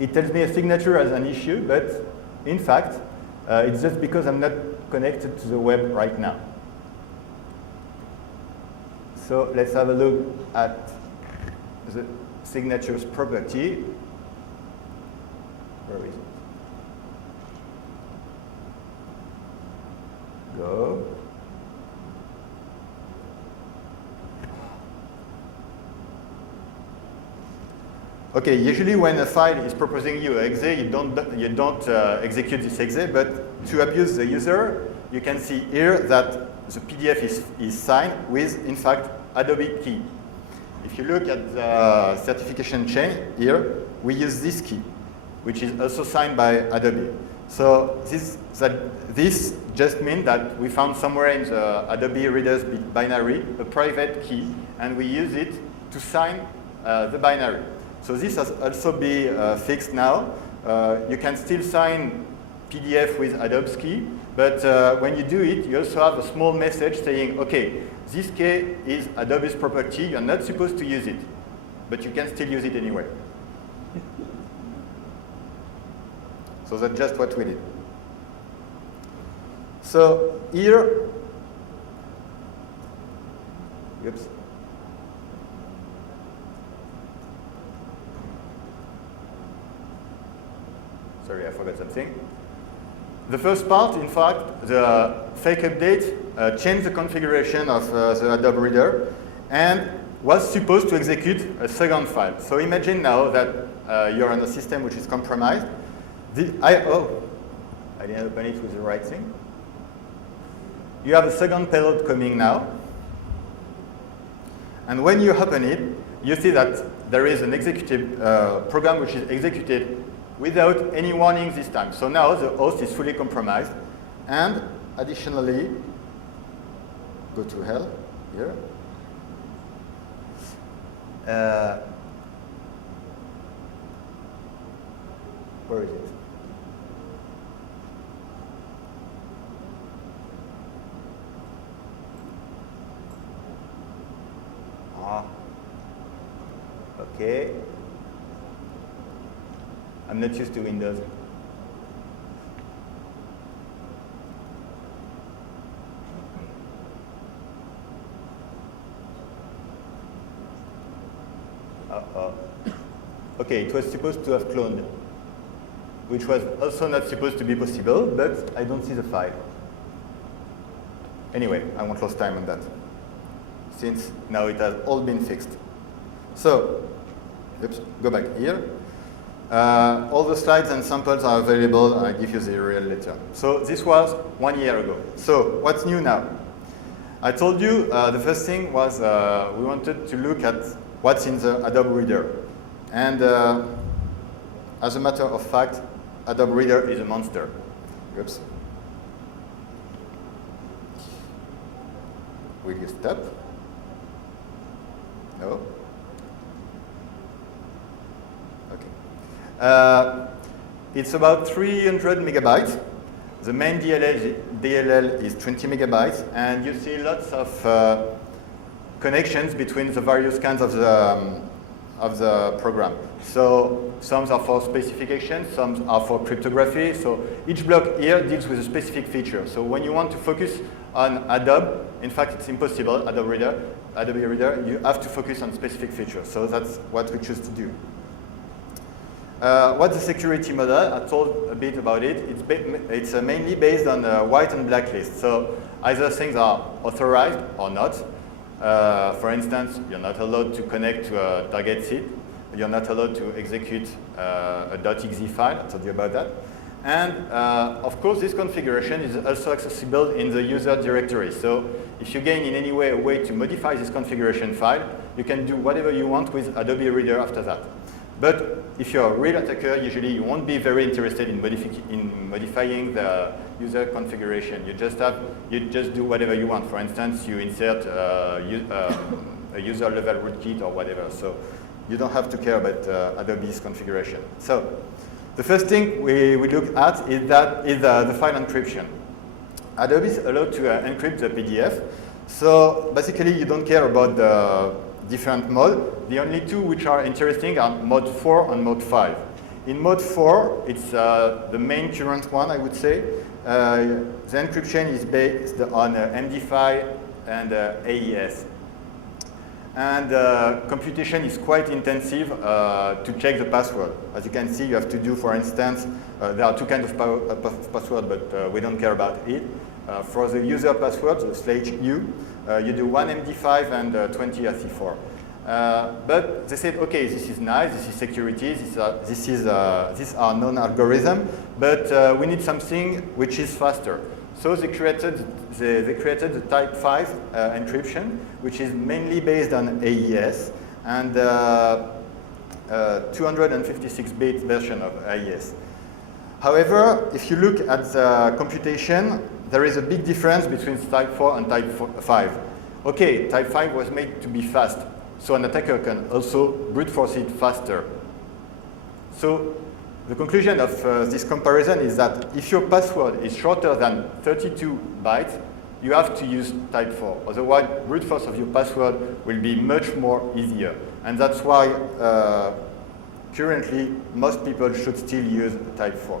it tells me a signature has an issue, but in fact, it's just because I'm not connected to the web right now. So let's have a look at the signatures property. Where is it? Go. Okay, usually when a file is proposing you exe, you don't execute this exe, but to abuse the user, you can see here that the PDF is signed with, in fact, Adobe key. If you look at the certification chain here, we use this key, which is also signed by Adobe. So this just means that we found somewhere in the Adobe Reader's binary a private key, and we use it to sign the binary. So this has also been fixed now. You can still sign PDF with Adobe's key, but when you do it, you also have a small message saying, okay, this key is Adobe's property, you're not supposed to use it, but you can still use it anyway. So that's just what we did. So here, oops. Sorry, I forgot something. The first part, in fact, the fake update changed the configuration of the Adobe Reader and was supposed to execute a second file. So imagine now that you're on a system which is compromised. I didn't open it with the right thing. You have a second payload coming now. And when you open it, you see that there is an executive program which is executed without any warning this time. So now the host is fully compromised. And additionally, go to hell here. Where is it? Okay. I'm not used to Windows. Okay, it was supposed to have cloned, which was also not supposed to be possible, but I don't see the file. Anyway, I won't lose time on that, since now it has all been fixed. So, oops, go back here. All the slides and samples are available. I give you the URL later. So this was 1 year ago. So what's new now? I told you the first thing was we wanted to look at what's in the Adobe Reader. And as a matter of fact, Adobe Reader is a monster. Oops. Will you stop? No? It's about 300 megabytes. The main DLL is 20 megabytes, and you see lots of connections between the various kinds of the program. So some are for specification, some are for cryptography. So each block here deals with a specific feature. So when you want to focus on Adobe, in fact, it's impossible, Adobe Reader, you have to focus on specific features. So that's what we choose to do. What's the security model? I told a bit about it. It's mainly based on white and black list. So either things are authorized or not. For instance, you're not allowed to connect to a target seed. You're not allowed to execute a .exe file. I told you about that. And of course, this configuration is also accessible in the user directory. So if you gain in any way a way to modify this configuration file, you can do whatever you want with Adobe Reader after that. But if you're a real attacker, usually you won't be very interested in modifying the user configuration. You just do whatever you want. For instance, you insert a user level rootkit or whatever. So you don't have to care about Adobe's configuration. So the first thing we look at is the file encryption. Adobe is allowed to encrypt the PDF. So basically, you don't care about the different modes. The only two which are interesting are mode 4 and mode 5. In mode 4, it's the main current one, I would say. The encryption is based on MD5 and AES. And computation is quite intensive to check the password. As you can see, you have to do, for instance, there are two kinds of password, but we don't care about it. For the user password, the /u, you do 1 MD5 and 20 RC4. But they said, okay, this is nice, this is security, these are known algorithms, but we need something which is faster. So they created the type 5 encryption, which is mainly based on AES and 256-bit version of AES. However, if you look at the computation, there is a big difference between type 4 and type 5. Okay, type 5 was made to be fast, so an attacker can also brute force it faster. So the conclusion of this comparison is that if your password is shorter than 32 bytes, you have to use type 4. Otherwise, brute force of your password will be much more easier. And that's why currently most people should still use type 4.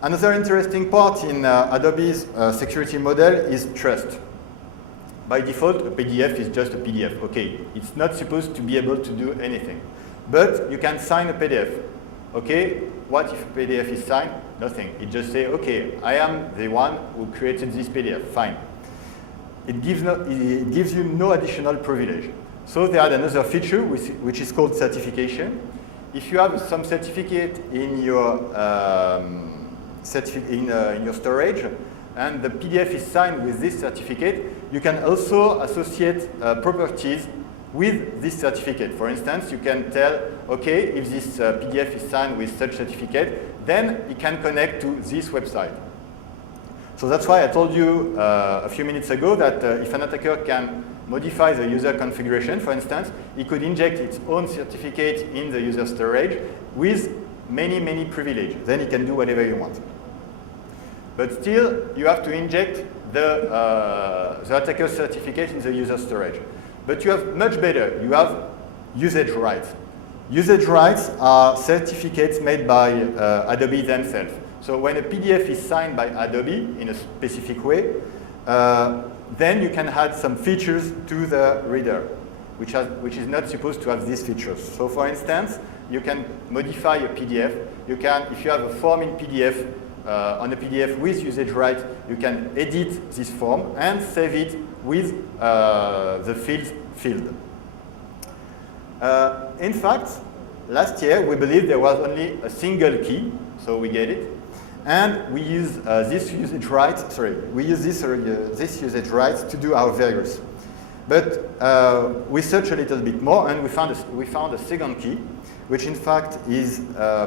Another interesting part in Adobe's security model is trust. By default, a PDF is just a PDF. Okay, it's not supposed to be able to do anything. But you can sign a PDF. Okay, what if a PDF is signed? Nothing. It just says, okay, I am the one who created this PDF. Fine. It gives you no additional privilege. So they had another feature which is called certification. If you have some certificate in your storage, and the PDF is signed with this certificate, you can also associate properties with this certificate. For instance, you can tell, okay, if this PDF is signed with such certificate, then it can connect to this website. So that's why I told you a few minutes ago that if an attacker can modify the user configuration, for instance, he could inject its own certificate in the user storage with many, many privileges. Then he can do whatever you want. But still, you have to inject the attacker's certificate in the user storage. But you have much better. You have usage rights. Usage rights are certificates made by Adobe themselves. So when a PDF is signed by Adobe in a specific way, then you can add some features to the reader, which is not supposed to have these features. So for instance, you can modify a PDF. You can, if you have a form in PDF, on a PDF with usage rights, you can edit this form and save it with the field. In fact, last year we believed there was only a single key, so we get it, and we use this usage rights. We use this usage rights to do our values. But we searched a little bit more, and we found a second key, which in fact is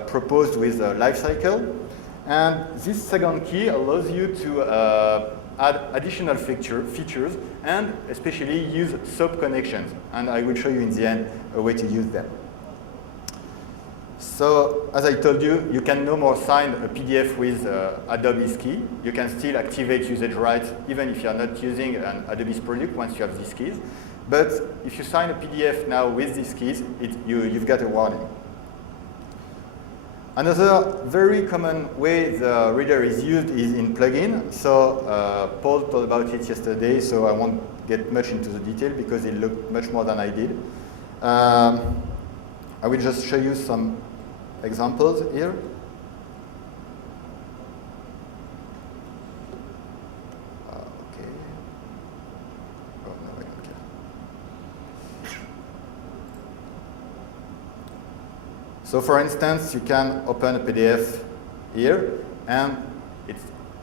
proposed with a lifecycle. And this second key allows you to add additional features and especially use SOAP connections. And I will show you in the end a way to use them. So as I told you, you can no more sign a PDF with Adobe's key. You can still activate usage rights even if you're not using an Adobe's product once you have these keys. But if you sign a PDF now with these keys, you've got a warning. Another very common way the reader is used is in plugin. So Paul told about it yesterday, so I won't get much into the detail because it looked much more than I did. I will just show you some examples here. Okay. Oh, no, I don't care. So for instance, you can open a PDF here, and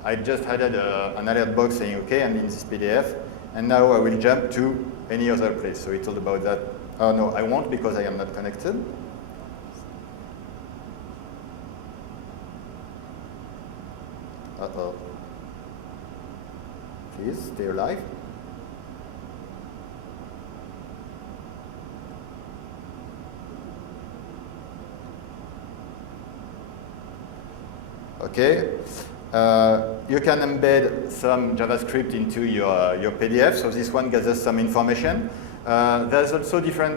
I just added an alert box saying, okay, I'm in this PDF, and now I will jump to any other place. So it's all about that. Oh no, I won't because I am not connected. Uh-oh. Please stay alive. Okay, you can embed some JavaScript into your PDF. So this one gathers some information. There's also different